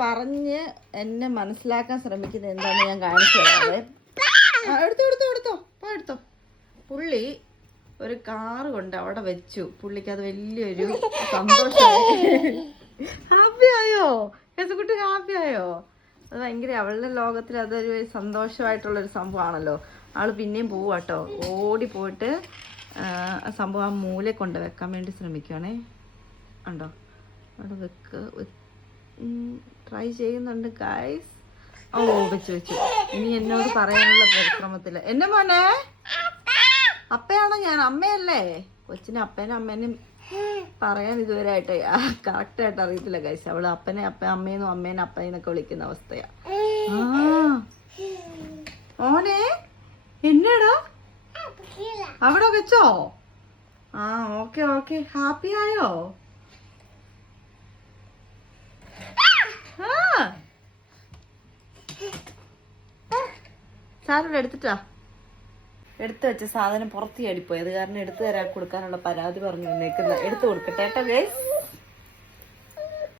പറഞ്ഞ് എന്നെ മനസ്സിലാക്കാൻ ശ്രമിക്കുന്നത് എന്താണെന്ന് ഞാൻ കാണിച്ചു തരാവേ. എടുത്തോ. പുള്ളി ഒരു കാറ് കൊണ്ട് അവിടെ വെച്ചു. പുള്ളിക്ക് അത് വലിയൊരു സന്തോഷമായി. ഹാപ്പിയായോ കേസുകുട്ടി? ഹാപ്പിയായോ? അത് ഭയങ്കര അവളുടെ ലോകത്തിൽ അതൊരു സന്തോഷമായിട്ടുള്ളൊരു സംഭവമാണല്ലോ. ആള് പിന്നെയും പോവാട്ടോ. ഓടി പോയിട്ട് ആ സംഭവം ആ മൂലയെ കൊണ്ട് വെക്കാൻ വേണ്ടി ശ്രമിക്കുകയാണേ. ഉണ്ടോ അവിടെ ട്രൈ ചെയ്യുന്നുണ്ട് ഗൈസ്. ഓ വെച്ചു. ഇനി എന്നോട് പറയാനുള്ള പരിശ്രമത്തില്. എന്നെ മോനെ, അപ്പയാണോ ഞാൻ? അമ്മയല്ലേ? കൊച്ചിന് അപ്പേനും അമ്മേനും പറയാൻ ഇതുവരെ ആയിട്ട് കറക്റ്റ് ആയിട്ട് അറിയത്തില്ല ഗൈസ്. അവള് അമ്മേന്നും അമ്മേനും അപ്പേനൊക്കെ വിളിക്കുന്ന അവസ്ഥയാ. ഓനെ എന്നാടാ അവിടെ വെച്ചോ? ആ ഓക്കെ. ഹാപ്പി ആയോ? സാറിവിടെ എടുത്തു വെച്ച സാധനം പുറത്ത് ചാടിപ്പോയി. അത് കാരണം എടുത്തു തരാൻ കൊടുക്കാനുള്ള പരാതി പറഞ്ഞു വന്നേക്കുന്ന. എടുത്തു കൊടുക്കട്ടെ കേട്ടോ ഗൈസ്.